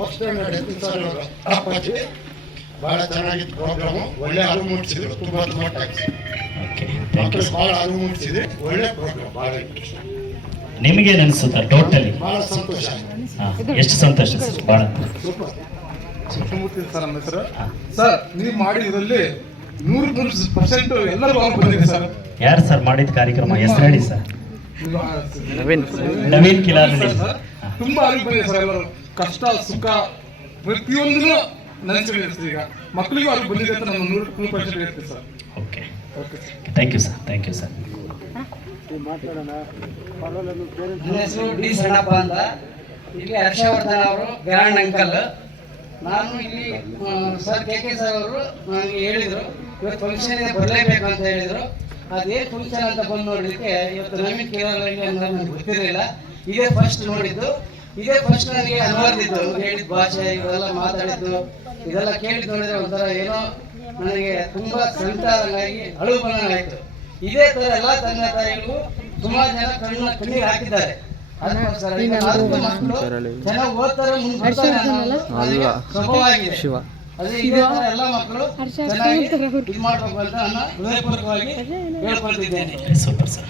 First ನಡೆಯುತ್ತೆ sir ಇವಾಗ ಅಪ್ಪಾಜಿ ಭಾಳ ಚೆನ್ನಾಗಿತ್ತು ಪ್ರೋಗ್ರಾಮು ಒಳ್ಳೆ ಅರಿವು ಮೂಡಿಸಿದ್ರು ತುಂಬ ತುಂಬ ಯು ಮಕ್ಕಳು ಭಾಳ ಅರಿವು ಮೂಡಿಸಿದ್ರೆ ಒಳ್ಳೆ ಪ್ರೋಗ್ರಾಮ್ ಭಾಳ ನಿಮಗೇನು ಅನಿಸುತ್ತಾ ಟೋಟಲಿ ಭಾಳ ಸಂತೋಷ ಎಷ್ಟು ಸಂತೋಷ ಸರ್ ಭಾಳ ಸೂಪರ್ ಕೃಷ್ಣಮೂರ್ತಿ ಸರ್ ನಮ್ಮ ಹೆಸರು? ಸರ್ ನೀವು ಮಾಡಿದ್ರಲ್ಲಿ ನೂರು ನೂರು ಪರ್ಸೆಂಟ್ ಎಲ್ಲರೂ ಭಾಗ ಬಂದಿದೆ ಸರ್. ಯಾರು ಸರ್ ಮಾಡಿದ ಕಾರ್ಯಕ್ರಮ? ಹೆಸರು ಹೇಳಿ ಸರ್. ನವೀನ್ ನವೀನ್ ಕಿಲಾರ್. ಸರ್ ತುಂಬಾ ಅರಿವು ಬಂದಿದೆ ಸರ್ ಎಲ್ಲರೂ. ಕಷ್ಟ ಸುಖ ಪ್ರತಿಯೊಂದು ನೆನೆಸ್ಕೊಂಡಿರ್ತೀವಿ ಈಗ. ಮಕ್ಕಳಿಗೂ ಅರಿವು ಬಂದಿದೆ ಅಂತ ನಾನು ನೂರು ನೂರು ಪರ್ಸೆಂಟ್ ಹೇಳ್ತೀನಿ sir. Okay okay thank you sir thank you sir ನನ್ನ ಹೆಸರು ಡಿ ಸಣ್ಣಪ್ಪ ಅಂತ. ಇಲ್ಲಿ ಹರ್ಷವರ್ಧನ್ ಅವರು ಗ್ರ್ಯಾಂಡ್ ಅಂಕಲ್. ನಾನು ಇಲ್ಲಿ ಸರ್ ಕೆ ಕೆ ಸರ್ ಅವರು ನನಗೆ ಹೇಳಿದರು. ಇವತ್ತು ಫಂಕ್ಷನ್ ಇದೆ ಬರಲೇಬೇಕು ಅಂತ ಹೇಳಿದರು. ಅದೇನು ಫಂಕ್ಷನ್ ಅಂತ ಬಂದು ನೋಡಲಿಕ್ಕೆ ಇವತ್ತು ನಮಗೆ ಕೇರಳ ನನಗೆ ಗೊತ್ತಿರಲಿಲ್ಲ. ಇದೇ ಫಸ್ಟ್ ನೋಡಿದ್ದು. ಇದೇ ಫಸ್ಟ್ ನನಗೆ ಅನುವಾದಿದ್ದು ಹೇಳಿದ ಭಾಷೆ ಇವೆಲ್ಲ ಮಾತಾಡಿದ್ದು ಇದೆಲ್ಲ ಕೇಳಿದ್ ನೋಡಿದ್ರೆ ಒಂಥರ ಏನೋ ನನಗೆ ತುಂಬಾ ಸಂತಾಗಿ ಅಳು ಆಯ್ತು ಇದೇ ತರ ಎಲ್ಲಾ ತಂದೆ ತಾಯಿಗಳು ತುಂಬಾ ಜನ ಕಣ್ಣು ಕಣ್ಣಿಗೆ ಹಾಕಿದ್ದಾರೆ. ಚೆನ್ನಾಗಿ ಓದ್ತಾರೆ ಮುಂದೆ ಶಿವ. ಎಲ್ಲ ಮಕ್ಕಳು ಚೆನ್ನಾಗಿ ಇದು ಮಾಡ್ಬೇಕು ಅಂತ ನಾನು ಹೃದಯಪೂರ್ವಕವಾಗಿ ಹೇಳ್ಕೊಳ್ತಿದ್ದೇನೆ. Super sir.